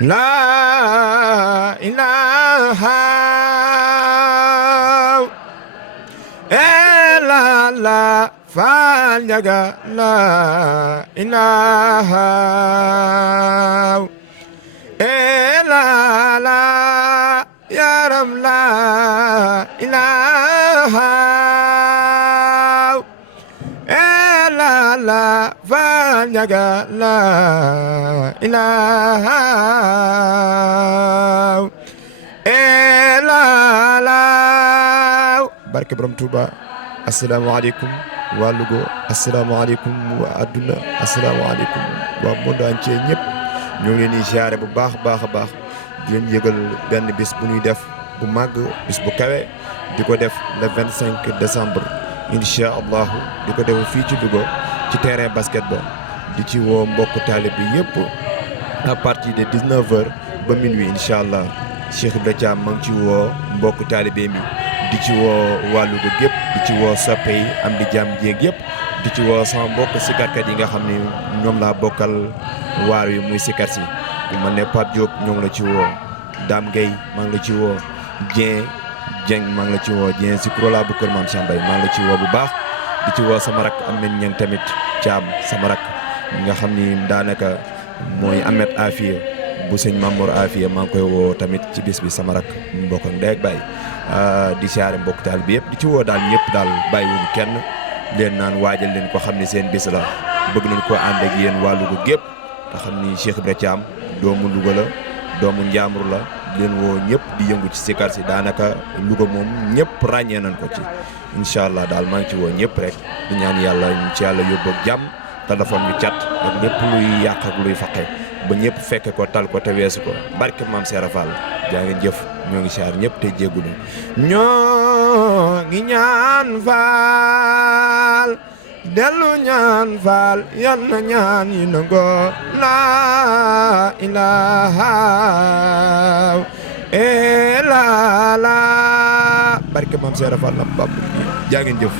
La ilaha illallah Fall Ndiaga la ilaha illallah yaram la ilaha illallah Fall Ndiaga la ilaha illallah barke borom Touba. asalaamaaleykum waa Louga asalaamaaleykum waa adduna asalaamaaleykum waa monde entier ñëpp ñoo ngi leen di ziare bu baax baax a baax di leen yëgal benn bis bu ñuy def bu màgg bis bu kawe di ko def le 25 décembre incha allahu di ko def fii ci Louga ci terrain basket ba di ci woo mbokk taalib bi yëpp à partir de 19h ba minuit incha allah Cheikh Ibrahima Thiam ma ngi ci woo mbokk taalibe mi di ci woo wàllu ga gépp di ci woo soppe yi am di jàmm jéeg yëpp di ci woo sama mbokk sikarkat yi nga xam ne ñoom laa bokkal waar wi muy sikar si bu ma ne Pape Diop ñoo ngi la ci woo Dame Gueye maa ngi la ci woo Dieng maa ngi la ci woo Dieng si kuréel bu kër Maam Chambay maa ngi la ci woo bu baax di ci woo sama rak Ameth Niang tamit Thiam sama rak nga xam ni daanaka mooy Ahmed Afia bu sëñ Mamour Afia maa ngi koy woo tamit ci bis bi sama rak mbokk ak ndey ak baay di siyaare mbokk taal bi yëpp di ci woo daal ñëpp daal bàyyiwuñu kenn leen naan waajal leen ko xam ne seen bis la bëgg nañ ko ànd ak yéen waa Louga gépp te xam ni Cheikh Ibrahima Thiam doomu Louga la doomu Njàmbur la leen woo ñëpp di yëngu ci sikar si daanaka Louga moom ñëpp ràññee nañ ko ci incha allah daal maa ngi ci woo ñëpp rek di ñaan yàlla ñu ci yàlla yóbbu ak jàmm téléphone bi cat ak lépp luy yàq ak luy faqe ba ñëpp fekke ko tal ko te weesu ko barke maam Seera Fall jaa ngeen jëf ñoo ngi siyaar ñëpp te jéggulu ñoo ngi ñaan Fall dellu ñaan Fall yal na ñaan yi nango la ilaha illallah barke maam Seera Fall la bab jaa ngeen jëf